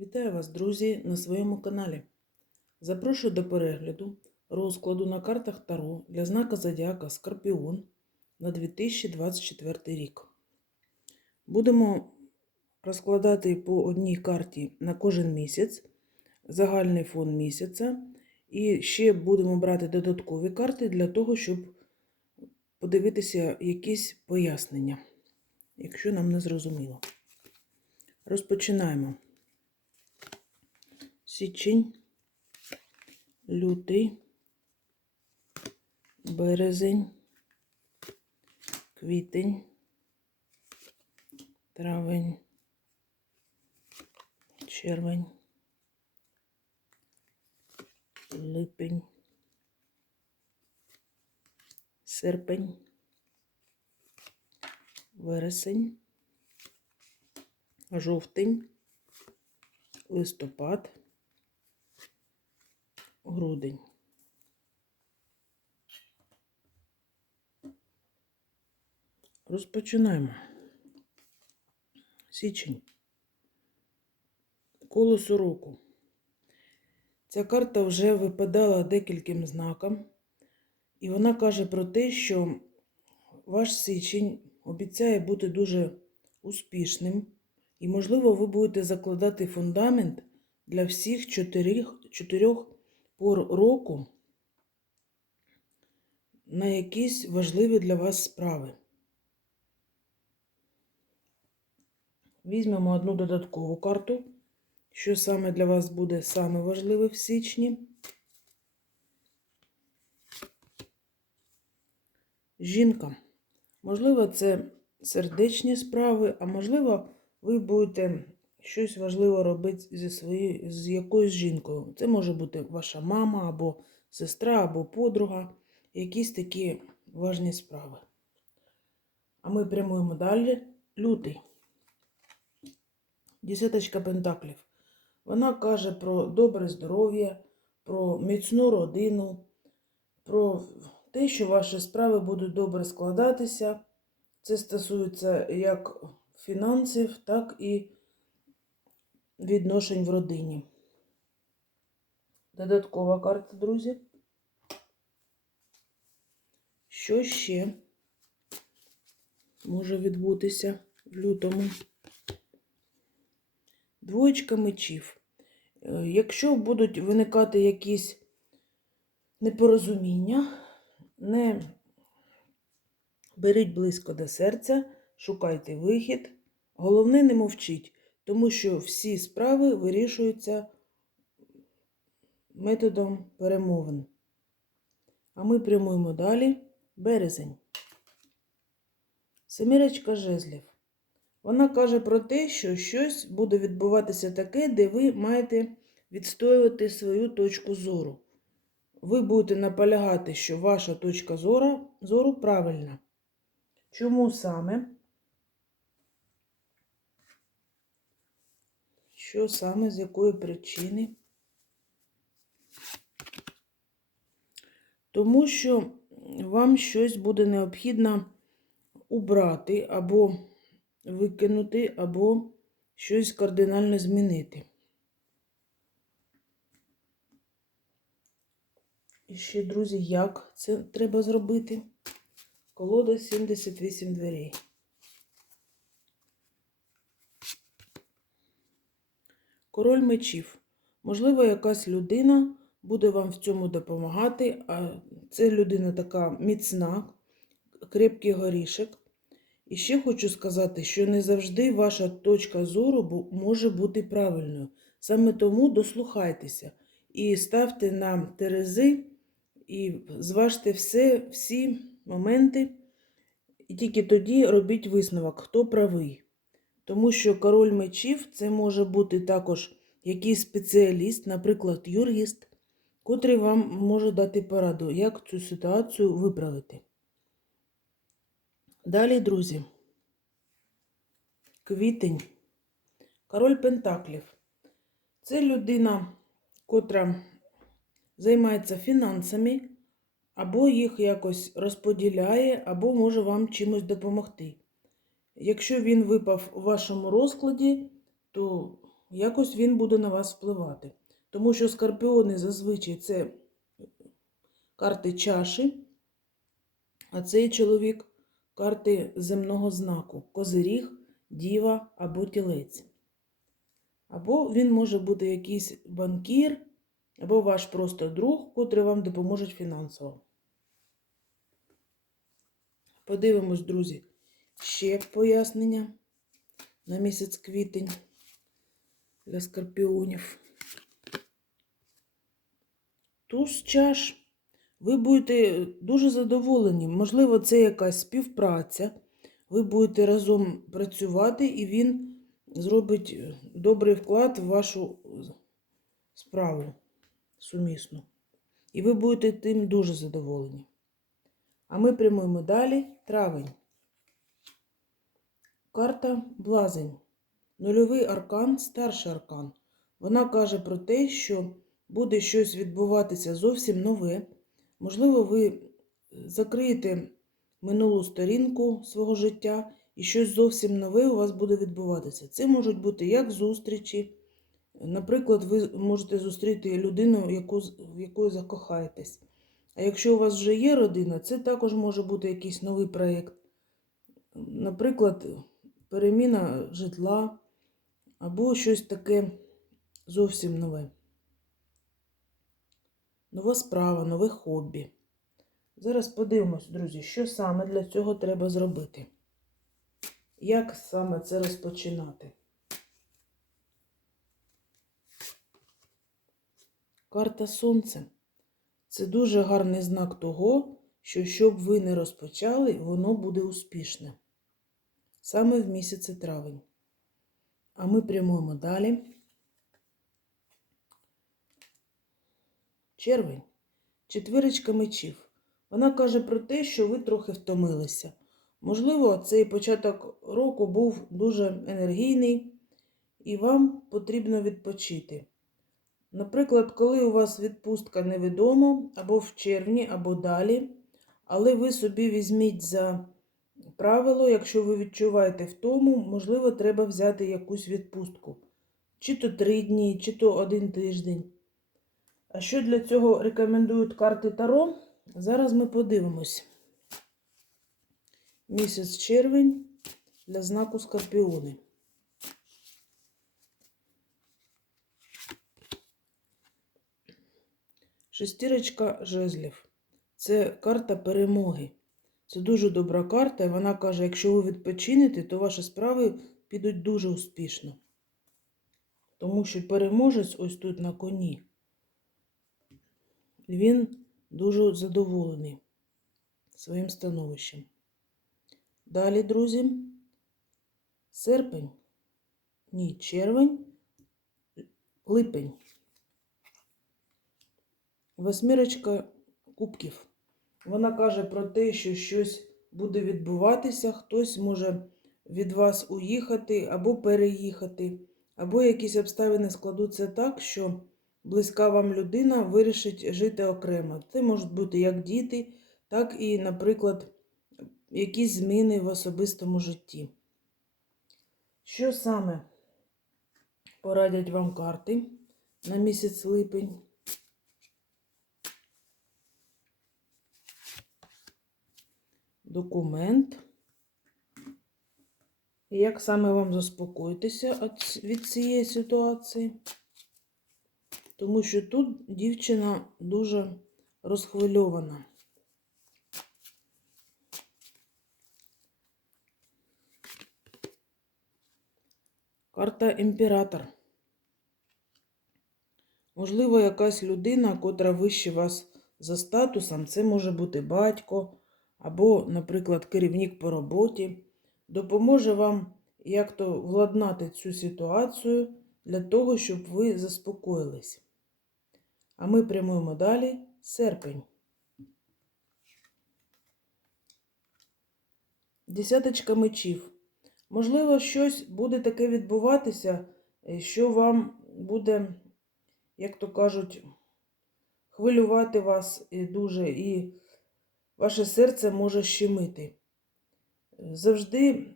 Вітаю вас, друзі, на своєму каналі. Запрошую до перегляду розкладу на картах Таро для знака Зодіака Скорпіон на 2024 рік. Будемо розкладати по одній карті на кожен місяць, загальний фон місяця. І ще будемо брати додаткові карти для того, щоб подивитися якісь пояснення, якщо нам не зрозуміло. Розпочинаємо. Січень, лютий, березень, квітень, травень, червень, липень, серпень, вересень, жовтень, листопад, грудень. Розпочинаємо. Січень. Колесо року. Ця карта вже випадала декільким знакам, і вона каже про те, що ваш січень обіцяє бути дуже успішним, і, можливо, ви будете закладати фундамент для всіх чотирьох, чотирьох пор року на якісь важливі для вас справи. Візьмемо одну додаткову карту, що саме для вас буде саме важливе в січні. Жінка. Можливо, це сердечні справи, а можливо, ви будете щось важливе робити зі своєю, з якоюсь жінкою. Це може бути ваша мама, або сестра, або подруга. Якісь такі важні справи. А ми прямуємо далі. Лютий. Десяточка пентаклів. Вона каже про добре здоров'я, про міцну родину, про те, що ваші справи будуть добре складатися. Це стосується як фінансів, так і відношень в родині. Додаткова карта, друзі. Що ще може відбутися в лютому? Двоєчка мечів. Е, Якщо будуть виникати якісь непорозуміння, не беріть близько до серця, шукайте вихід. Головне, не мовчіть, тому що всі справи вирішуються методом перемовин. А ми прямуємо далі. Березень. Семірочка жезлів. Вона каже про те, що щось буде відбуватися таке, де ви маєте відстоювати свою точку зору. Ви будете наполягати, що ваша точка зору, правильна. Чому саме? Що саме, з якої причини? Тому що вам щось буде необхідно убрати або викинути, або щось кардинально змінити. І ще, друзі, як це треба зробити? Колода 78 дверей. Король мечів. Можливо, якась людина буде вам в цьому допомагати, а це людина така міцна, крепкий горішок. І ще хочу сказати, що не завжди ваша точка зору може бути правильною. Саме тому дослухайтеся і ставте на терези, і зважте все, всі моменти, і тільки тоді робіть висновок, хто правий. Тому що король мечів це може бути також якийсь спеціаліст, наприклад, юрист, котрий вам може дати пораду, як цю ситуацію виправити. Далі, друзі. Квітень. Король Пентаклів. Це людина, котра займається фінансами, або їх якось розподіляє, або може вам чимось допомогти. Якщо він випав у вашому розкладі, то якось він буде на вас впливати. Тому що скорпіони зазвичай це карти чаші, а цей чоловік карти земного знаку козиріг, діва або тілець. Або він може бути якийсь банкір, або ваш просто друг, котрий вам допоможе фінансово. Подивимось, друзі, ще пояснення на місяць квітень для скорпіонів. Туз чаш. Ви будете дуже задоволені. Можливо, це якась співпраця. Ви будете разом працювати, і він зробить добрий вклад в вашу справу сумісну. І ви будете тим дуже задоволені. А ми прямуємо далі. Травень. Карта Блазень. Нульовий аркан, старший аркан. Вона каже про те, що буде щось відбуватися зовсім нове. Можливо, ви закриєте минулу сторінку свого життя і щось зовсім нове у вас буде відбуватися. Це можуть бути як зустрічі. Наприклад, ви можете зустріти людину, яку, в якої закохаєтесь. А якщо у вас вже є родина, це також може бути якийсь новий проєкт. Наприклад, переміна житла або щось таке зовсім нове. Нова справа, нове хобі. Зараз подивимось, друзі, що саме для цього треба зробити. Як саме це розпочинати? Карта Сонце. Це дуже гарний знак того, що щоб ви не розпочали, воно буде успішне. Саме в місяці травень. А ми прямуємо далі. Червень. Четвирочка мечів. Вона каже про те, що ви трохи втомилися. Можливо, цей початок року був дуже енергійний, і вам потрібно відпочити. Наприклад, коли у вас відпустка невідомо, або в червні, або далі, але ви собі візьміть за правило, якщо ви відчуваєте втому, можливо, треба взяти якусь відпустку. Чи то три дні, чи то один тиждень. А що для цього рекомендують карти Таро? Зараз ми подивимось. Місяць червень для знаку Скорпіони. Шестірочка жезлів. Це карта перемоги. Це дуже добра карта, і вона каже, якщо ви відпочинете, то ваші справи підуть дуже успішно. Тому що переможець ось тут на коні. Він дуже задоволений своїм становищем. Далі, друзі, серпень, ні, червень, липень. Восьмірочка кубків. Вона каже про те, що щось буде відбуватися, хтось може від вас уїхати або переїхати, або якісь обставини складуться так, що близька вам людина вирішить жити окремо. Це можуть бути як діти, так і, наприклад, якісь зміни в особистому житті. Що саме порадять вам карти на місяць липень? Документ. І як саме вам заспокоїтися від цієї ситуації? Тому що тут дівчина дуже розхвильована. Карта імператор. Можливо, якась людина, котра вище вас за статусом, це може бути батько або, наприклад, керівник по роботі, допоможе вам як-то владнати цю ситуацію для того, щоб ви заспокоїлись. А ми прямуємо далі серпень. Десяточка мечів. Можливо, щось буде таке відбуватися, е, що вам буде, як то кажуть, хвилювати вас і дуже, і ваше серце може щемити. Завжди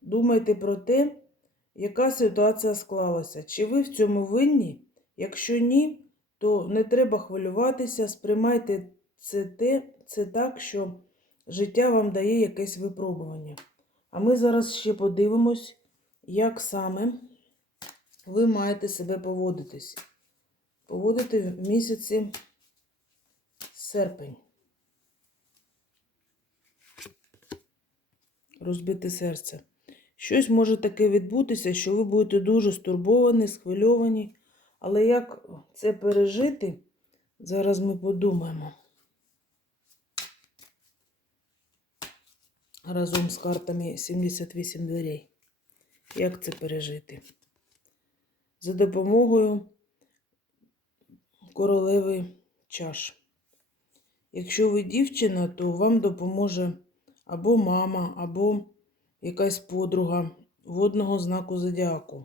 думайте про те, яка ситуація склалася. Чи ви в цьому винні? Якщо ні, то не треба хвилюватися, сприймайте це, те, це так, що життя вам дає якесь випробування. А ми зараз ще подивимось, як саме ви маєте себе поводитись. Поводити в місяці серпень. Розбите серце. Щось може таке відбутися, що ви будете дуже стурбовані, схвильовані. Але як це пережити, зараз ми подумаємо. Разом з картами 78 дверей. Як це пережити? За допомогою королеви чаш. Якщо ви дівчина, то вам допоможе або мама, або якась подруга водного знаку зодіаку.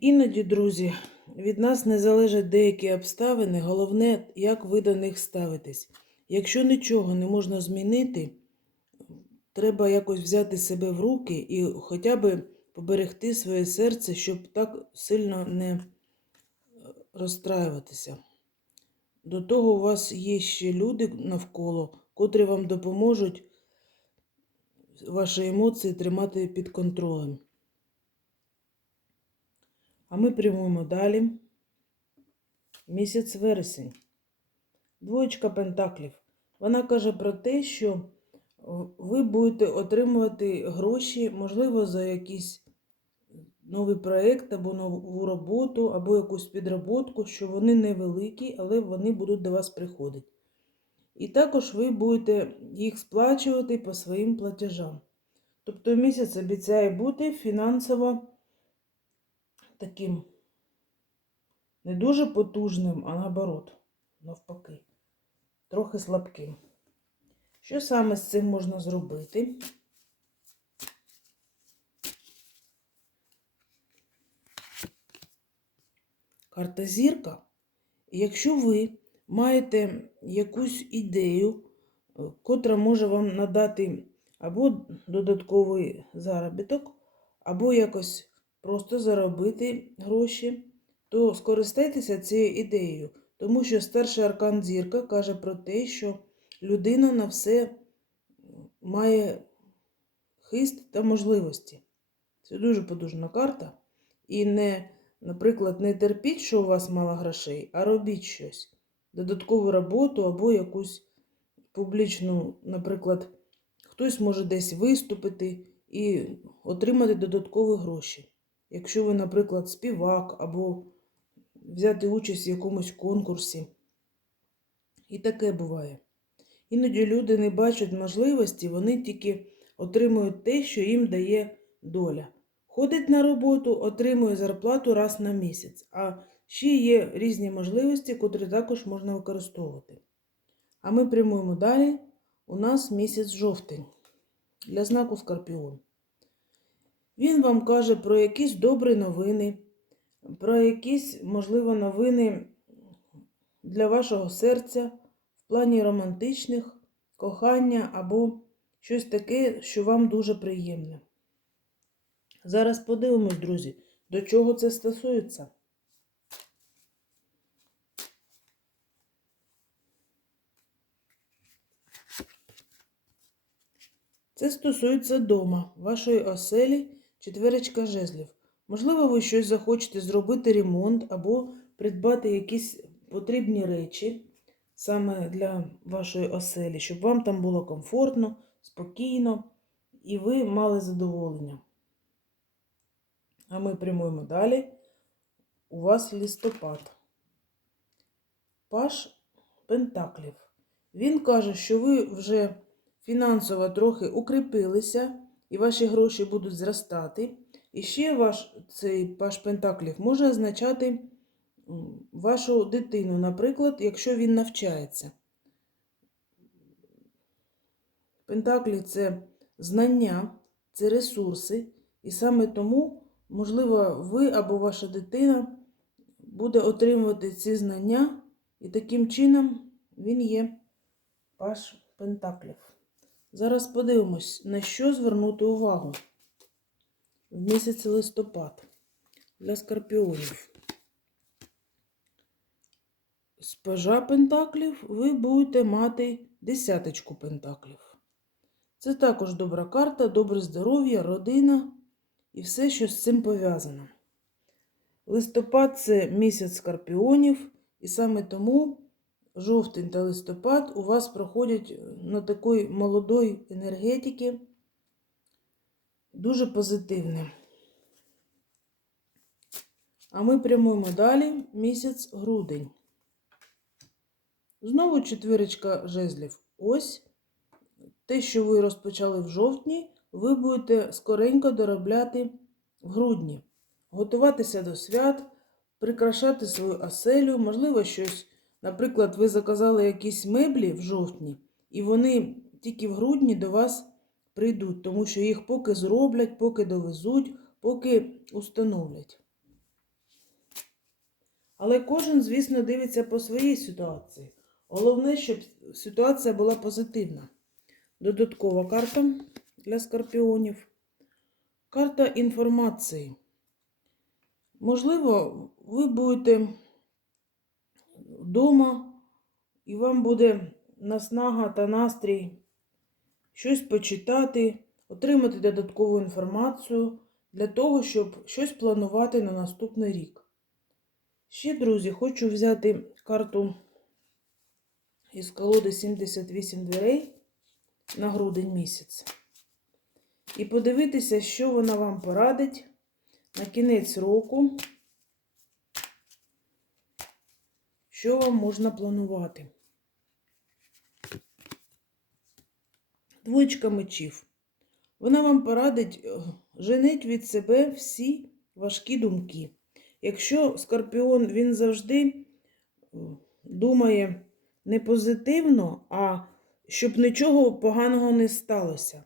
Іноді, друзі, від нас не залежать деякі обставини, головне, як ви до них ставитесь. Якщо нічого не можна змінити, треба якось взяти себе в руки і хоча б поберегти своє серце, щоб так сильно не розстраюватися. До того у вас є ще люди навколо, котрі вам допоможуть ваші емоції тримати під контролем. А ми прямуємо далі. Місяць вересень. Двоєчка пентаклів. Вона каже про те, що ви будете отримувати гроші, можливо, за якийсь новий проєкт або нову роботу, або якусь підроботку, що вони невеликі, але вони будуть до вас приходити. І також ви будете їх сплачувати по своїм платежам. Тобто місяць обіцяє бути фінансово таким не дуже потужним, а наоборот, навпаки, трохи слабким. Що саме з цим можна зробити? Карта зірка. І Якщо ви маєте якусь ідею, е, котра може вам надати або додатковий заробіток, або якось просто заробити гроші, то скористайтеся цією ідеєю, тому що старший аркан зірка каже про те, що людина на все має хист та можливості. Це дуже подужна карта. І не, наприклад, не терпіть, що у вас мало грошей, а робіть щось. Додаткову роботу або якусь публічну, наприклад, хтось може десь виступити і отримати додаткові гроші. Якщо ви, наприклад, співак або взяти участь в якомусь конкурсі. І таке буває. Іноді люди не бачать можливості, вони тільки отримують те, що їм дає доля. Ходить на роботу, отримує зарплату раз на місяць, а ще є різні можливості, котрі також можна використовувати. А ми прямуємо далі. У нас місяць жовтень для знаку Скорпіон. Він вам каже про якісь добрі новини, про якісь, можливо, новини для вашого серця в плані романтичних, кохання або щось таке, що вам дуже приємне. Зараз подивимось, друзі, до чого це стосується. Це стосується дома, вашої оселі, четверочка жезлів. Можливо, ви щось захочете зробити ремонт або придбати якісь потрібні речі саме для вашої оселі, щоб вам там було комфортно, спокійно і ви мали задоволення. А ми прямуємо далі. У вас листопад. Паш Пентаклів. Він каже, що ви вже фінансово трохи укріпилися, і ваші гроші будуть зростати. І ще ваш цей паш Пентаклів може означати вашу дитину, наприклад, якщо він навчається. Пентаклі це знання, це ресурси, і саме тому, можливо, ви або ваша дитина буде отримувати ці знання, і таким чином він є паш Пентаклів. Зараз подивимось, на що звернути увагу. в місяць листопад для скорпіонів. З пажа пентаклів ви будете мати десяточку пентаклів. Це також добра карта, добре здоров'я, родина і все, що з цим пов'язано. Листопад це місяць скорпіонів, і саме тому жовтень та листопад у вас проходять на такої молодої енергетики, дуже позитивне. А ми прямуємо далі місяць грудень. Знову четвірочка жезлів. Ось те, що ви розпочали в жовтні, ви будете скоренько доробляти в грудні. Готуватися до свят, прикрашати свою оселю, можливо, щось. Наприклад, ви заказали якісь меблі в жовтні, і вони тільки в грудні до вас прийдуть, тому що їх поки зроблять, поки довезуть, поки установлять. Але кожен, звісно, дивиться по своїй ситуації. Головне, щоб ситуація була позитивна. Додаткова карта для скорпіонів. Карта інформації. Можливо, ви будете вдома, і вам буде наснага та настрій щось почитати, отримати додаткову інформацію для того, щоб щось планувати на наступний рік. Ще, друзі, хочу взяти карту із колоди 78 дверей на грудень місяць. І подивитися, що вона вам порадить на кінець року, що вам можна планувати. Двоєчка мечів. Вона вам порадить е, женить від себе всі важкі думки. Якщо скорпіон він завжди е, думає не позитивно, а щоб нічого поганого не сталося.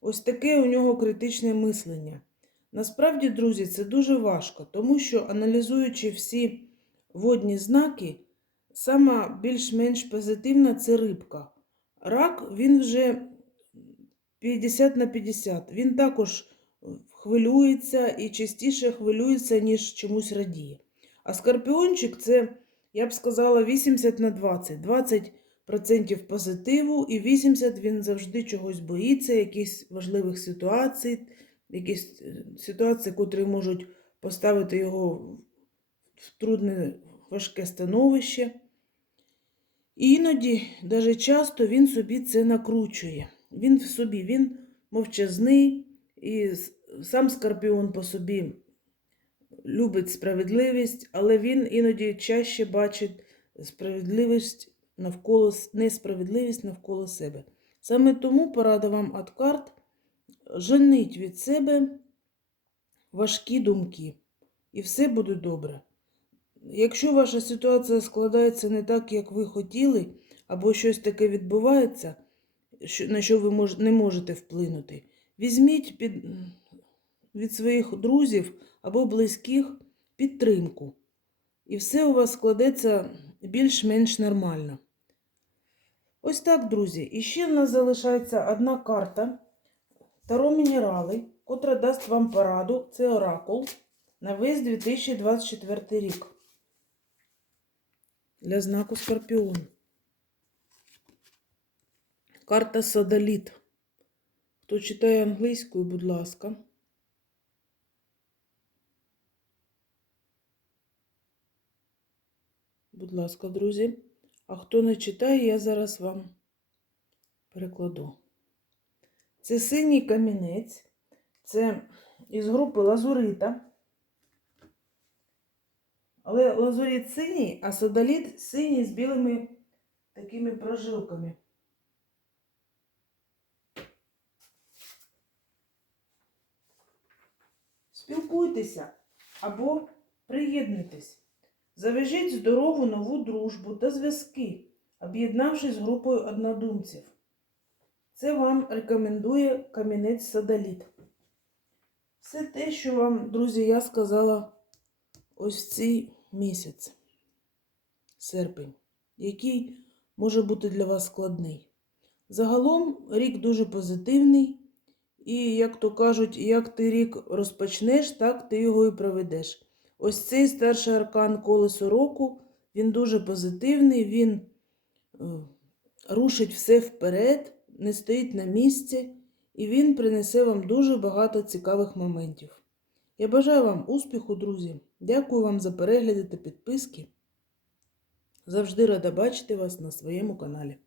Ось таке у нього критичне мислення. Насправді, друзі, це дуже важко, тому що аналізуючи всі водні знаки, сама більш-менш позитивна це рибка. Рак він вже 50 на 50. Він також хвилюється і частіше хвилюється, ніж чомусь радіє. А скорпіончик це, я б сказала, 80 на 20. 20% позитиву, і 80% він завжди чогось боїться, якихось важливих ситуацій, якісь е, ситуації, котрі можуть поставити його в трудне, важке становище. І іноді, навіть часто, він собі це накручує. Він в собі, він мовчазний, і сам Скорпіон по собі любить справедливість, але він іноді чаще бачить справедливість навколо несправедливість навколо себе. Саме тому порада вам від карт женить від себе важкі думки, і все буде добре. Якщо ваша ситуація складається не так, як ви хотіли, або щось таке відбувається, на що ви не можете вплинути, візьміть під, від своїх друзів або близьких підтримку. І все у вас складеться більш-менш нормально. Ось так, друзі. І ще в нас залишається одна карта Таро Мінерали, котра дасть вам пораду. Це оракул на весь 2024 рік. Для знаку Скорпіон. Карта Садаліт. Хто читає англійською, будь ласка. Будь ласка, друзі. А хто не читає, я зараз вам перекладу. Це синій камінець, це із групи лазурита. Але лазурит синій, а содоліт синій з білими такими прожилками. Спілкуйтеся або приєднуйтесь. Завяжіть здорову нову дружбу та зв'язки, об'єднавшись з групою однодумців. Це вам рекомендує камінець Садаліт. Все те, що вам, друзі, я сказала ось цей місяць, серпень, який може бути для вас складний. Загалом рік дуже позитивний, І, як то кажуть, як ти рік розпочнеш, так ти його і проведеш. Ось цей старший аркан колесо року, він дуже позитивний, він е, рушить все вперед, не стоїть на місці, і він принесе вам дуже багато цікавих моментів. Я бажаю вам успіху, друзі. Дякую вам за перегляди та підписки. Завжди рада бачити вас на своєму каналі.